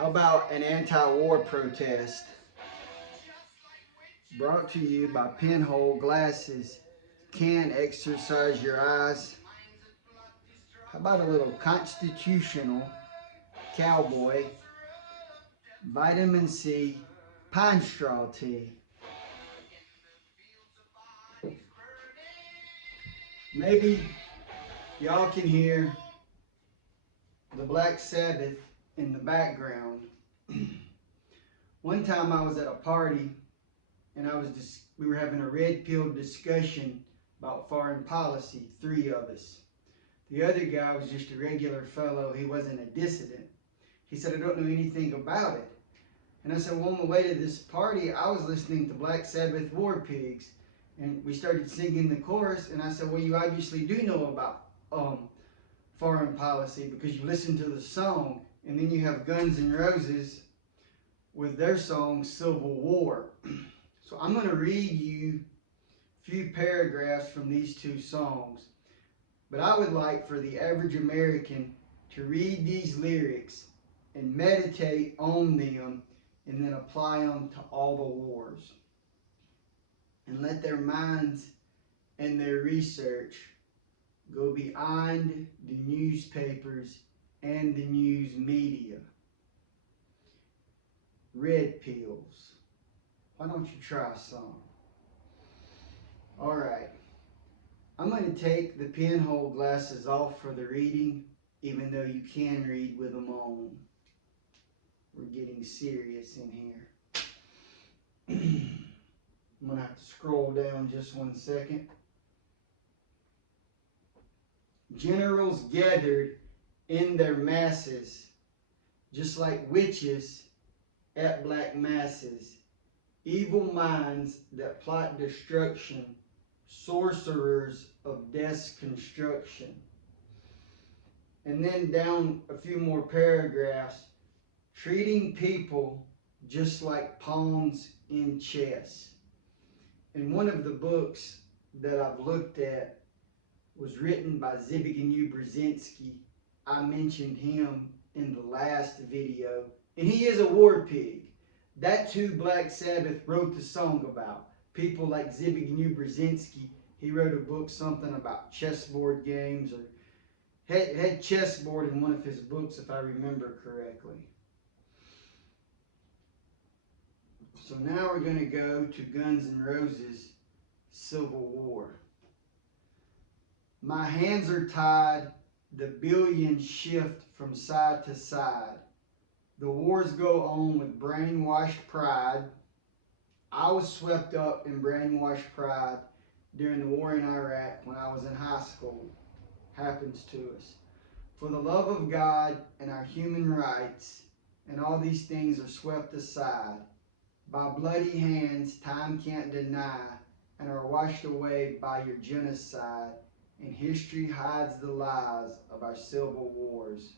How about an anti-war protest brought to you by pinhole glasses? Can exercise your eyes. How about a little constitutional cowboy vitamin C pine straw tea? Maybe y'all can hear the Black Sabbath in the background. One time I was at a party and we were having a red pill discussion about foreign policy, 3 of us. The other guy was just a regular fellow. He wasn't a dissident. He said, I don't know anything about it. And I said, well, on the way to this party, I was listening to Black Sabbath War Pigs. And we started singing the chorus. And I said, well, you obviously do know about foreign policy because you listen to the song. And then you have Guns N' Roses with their song, Civil War. So I'm going to read you a few paragraphs from these 2 songs. But I would like for the average American to read these lyrics and meditate on them and then apply them to all the wars. And let their minds and their research go behind the newspapers and the news media. Red pills. Why don't you try some? All right. I'm going to take the pinhole glasses off for the reading, even though you can read with them on. We're getting serious in here. I'm going to have to scroll down just 1 second. Generals gathered in their masses, just like witches at black masses. Evil minds that plot destruction, sorcerers of death's construction. And then down a few more paragraphs, treating people just like pawns in chess. And one of the books that I've looked at was written by Zbigniew Brzezinski. I mentioned him in the last video, and he is a war pig. That too Black Sabbath wrote the song about. People like Zbigniew Brzezinski, he wrote a book, something about chessboard games, or had chessboard in one of his books, if I remember correctly. So now we're going to go to Guns N' Roses' Civil War. My hands are tied, the billions shift from side to side. The wars go on with brainwashed pride. I was swept up in brainwashed pride during the war in Iraq when I was in high school. Happens to us. For the love of God and our human rights, and all these things are swept aside by bloody hands time can't deny, and are washed away by your genocide, and history hides the lies of our civil wars.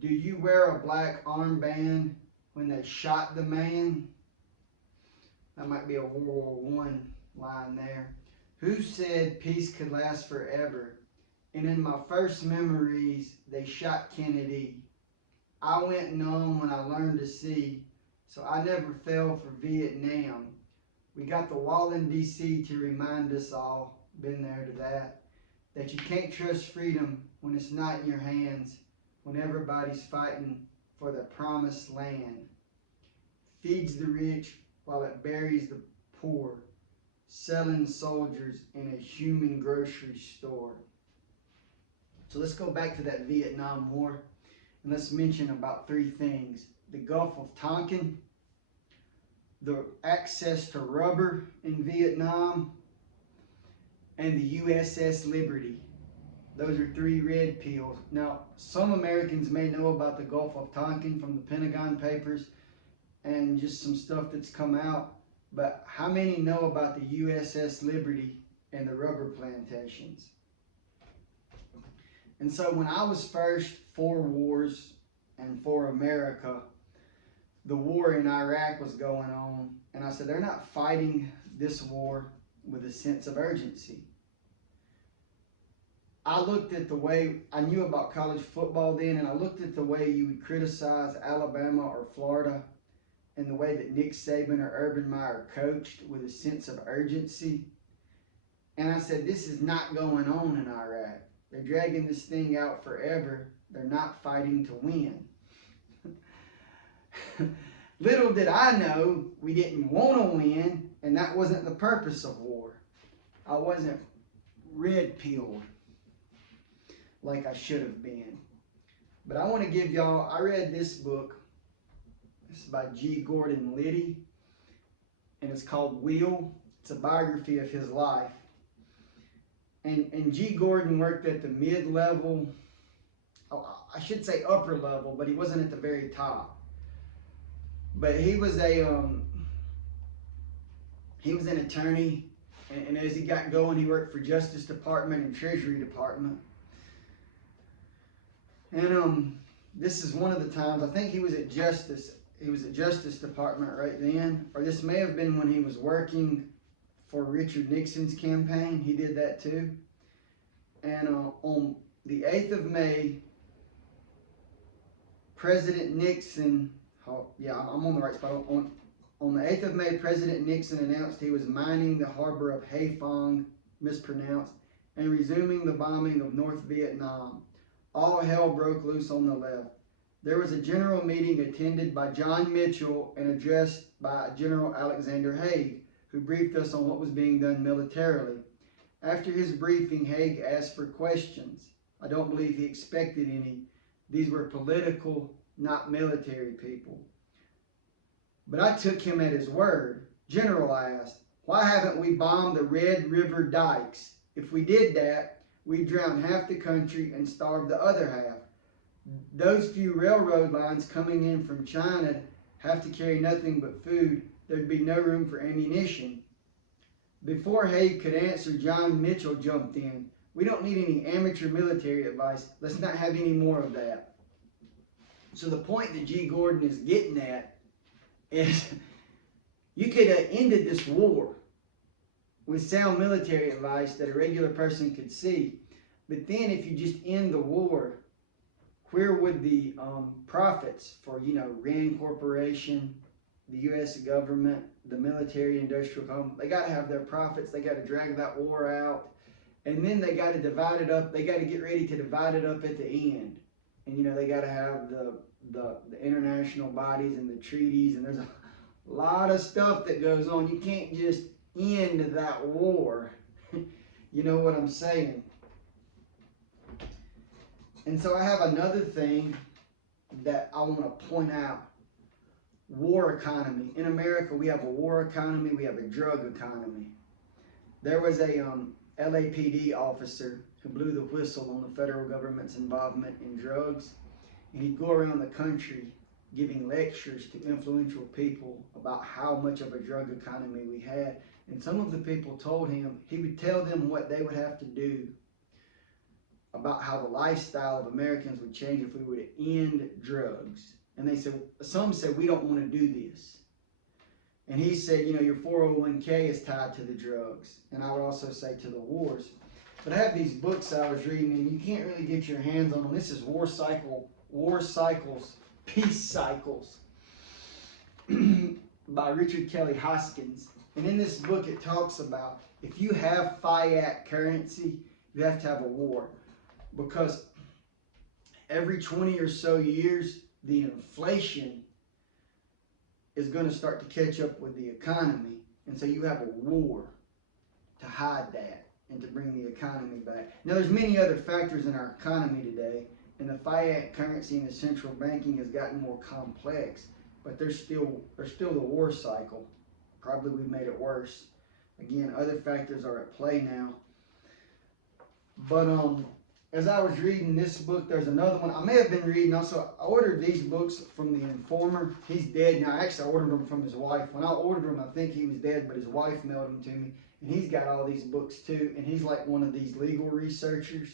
Do you wear a black armband when they shot the man? That might be a World War I line there. Who said peace could last forever? And in my first memories, they shot Kennedy. I went numb when I learned to see, so I never fell for Vietnam. We got the wall in D.C. to remind us all, been there to that you can't trust freedom when it's not in your hands, when everybody's fighting for the promised land. Feeds the rich while it buries the poor, selling soldiers in a human grocery store. So let's go back to that Vietnam War, and let's mention about 3 things. The Gulf of Tonkin, the access to rubber in Vietnam, and the USS Liberty. Those are 3 red pills. Now, some Americans may know about the Gulf of Tonkin from the Pentagon Papers and just some stuff that's come out, but how many know about the USS Liberty and the rubber plantations? And so when I was first for wars and for America, the war in Iraq was going on, and I said, they're not fighting this war with a sense of urgency. I looked at the way, I knew about college football then, and I looked at the way you would criticize Alabama or Florida and the way that Nick Saban or Urban Meyer coached with a sense of urgency. And I said, this is not going on in Iraq. They're dragging this thing out forever. They're not fighting to win. Little did I know we didn't want to win, and that wasn't the purpose of war. I wasn't red-pilled like I should have been. But I want to give y'all, I read this book. It's by G. Gordon Liddy, and it's called Will. It's a biography of his life. And G. Gordon worked at the mid-level, I should say upper level, but he wasn't at the very top. But he was an attorney, and as he got going, he worked for Justice Department and Treasury Department. And this is one of the times, I think he was at Justice Department right then, or this may have been when he was working for Richard Nixon's campaign. He did that too. And on the 8th of May, President Nixon, I'm on the right spot. On the 8th of May, President Nixon announced he was mining the harbor of Haiphong, mispronounced, and resuming the bombing of North Vietnam. All hell broke loose on the left. There was a general meeting attended by John Mitchell and addressed by General Alexander Haig, who briefed us on what was being done militarily. After his briefing, Haig asked for questions. I don't believe he expected any. These were political, not military people. But I took him at his word. General, I asked, why haven't we bombed the Red River dikes? If we did that, we'd drown half the country and starve the other half. Those few railroad lines coming in from China have to carry nothing but food. There'd be no room for ammunition. Before Haig could answer, John Mitchell jumped in. We don't need any amateur military advice. Let's not have any more of that. So the point that G. Gordon is getting at is you could have ended this war with sound military advice that a regular person could see. But then if you just end the war, where would the profits for, Rand Corporation, the U.S. government, the military-industrial complex, they got to have their profits. They got to drag that war out. And then they got to divide it up. They got to get ready to divide it up at the end. And, they got to have the international bodies and the treaties. And there's a lot of stuff that goes on. You can't just end that war. You know what I'm saying? And so I have another thing that I want to point out. War economy. In America, we have a war economy. We have a drug economy. There was a LAPD officer who blew the whistle on the federal government's involvement in drugs. And he'd go around the country giving lectures to influential people about how much of a drug economy we had. And some of the people told him, he would tell them what they would have to do about how the lifestyle of Americans would change if we were to end drugs. And they said, some said, we don't want to do this. And he said, your 401k is tied to the drugs. And I would also say to the wars. But I have these books I was reading, and you can't really get your hands on them. This is War Cycles, Peace Cycles by Richard Kelly Hoskins. And in this book, it talks about if you have fiat currency, you have to have a war. Because every 20 or so years, the inflation is going to start to catch up with the economy. And so you have a war to hide that and to bring the economy back. Now, there's many other factors in our economy today, and the fiat currency and the central banking has gotten more complex, but there's still the war cycle. Probably we've made it worse. Again, other factors are at play now. But as I was reading this book, there's another one. I may have been reading also. I ordered these books from the Informer. He's dead now. Actually, I ordered them from his wife. When I ordered them, I think he was dead, but his wife mailed them to me. And he's got all these books too. And he's like one of these legal researchers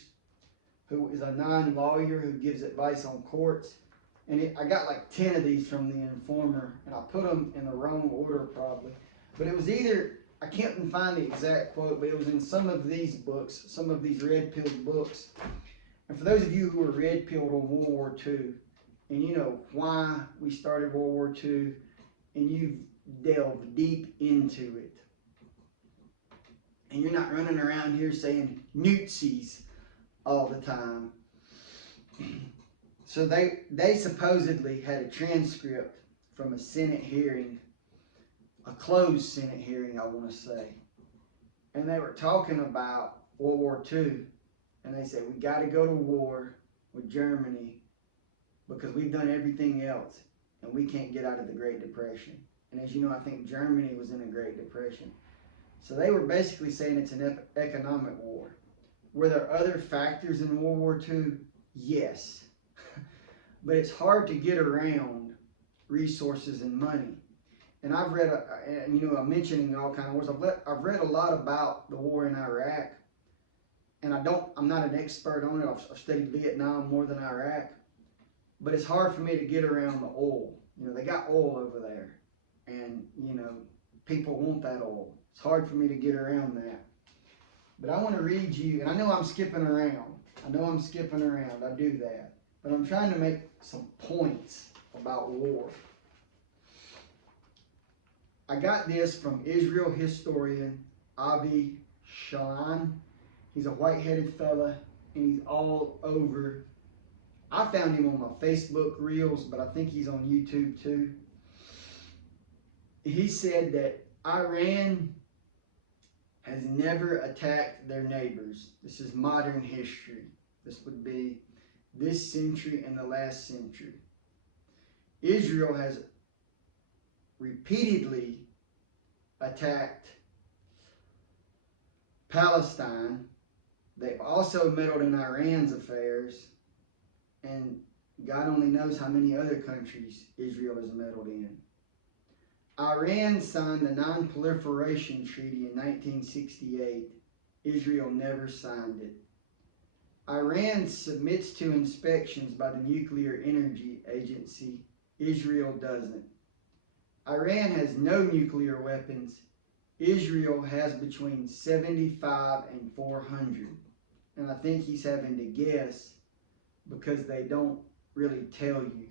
who is a non-lawyer who gives advice on courts. And I got like 10 of these from the Informer, and I put them in the wrong order probably. But it was either I can't find the exact quote, but it was in some of these books, some of these red-pilled books. And for those of you who were red-pilled on World War II, and you know why we started World War II, and you've delved deep into it, and you're not running around here saying Nazis all the time. So they supposedly had a transcript from a Senate hearing, a closed Senate hearing, I want to say. And they were talking about World War II. And they said, we got to go to war with Germany because we've done everything else and we can't get out of the Great Depression. And as you know, I think Germany was in a Great Depression. So they were basically saying it's an economic war. Were there other factors in World War II? Yes. But it's hard to get around resources and money. And I've read, I'm mentioning all kind of wars. I've read a lot about the war in Iraq. And I'm not an expert on it. I've studied Vietnam more than Iraq. But it's hard for me to get around the oil. You know, they got oil over there. And, you know, people want that oil. It's hard for me to get around that. But I want to read you, and I know I'm skipping around. I do that. But I'm trying to make some points about war. I got this from Israel historian Avi Shalom. He's a white-headed fella, and he's all over. I found him on my Facebook Reels, but I think he's on YouTube too. He said that Iran has never attacked their neighbors. This is modern history. This would be this century and the last century. Israel has repeatedly attacked Palestine. They've also meddled in Iran's affairs, and God only knows how many other countries Israel has meddled in. Iran signed the Non-Proliferation Treaty in 1968. Israel never signed it. Iran submits to inspections by the Nuclear Energy Agency. Israel doesn't. Iran has no nuclear weapons. Israel has between 75 and 400. And I think he's having to guess because they don't really tell you.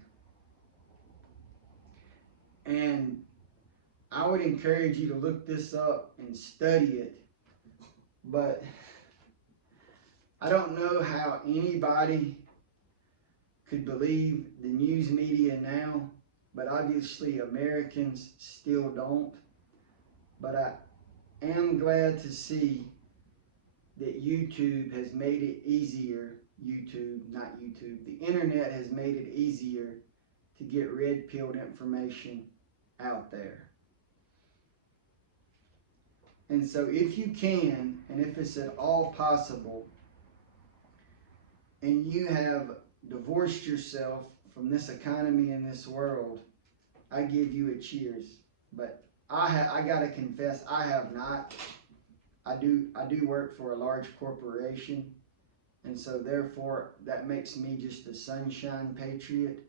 And I would encourage you to look this up and study it. But I don't know how anybody could believe the news media now, but obviously Americans still don't. But I am glad to see that YouTube has made it easier, the internet has made it easier to get red-pilled information out there. And so if you can, and if it's at all possible, and you have divorced yourself from this economy and this world, I give you a cheers. But I gotta confess, I have not. I do work for a large corporation, and so therefore that makes me just a sunshine patriot.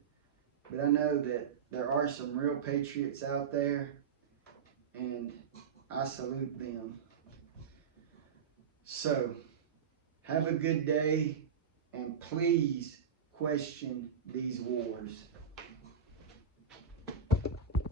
But I know that there are some real patriots out there, and I salute them. So, have a good day, and please question these wars.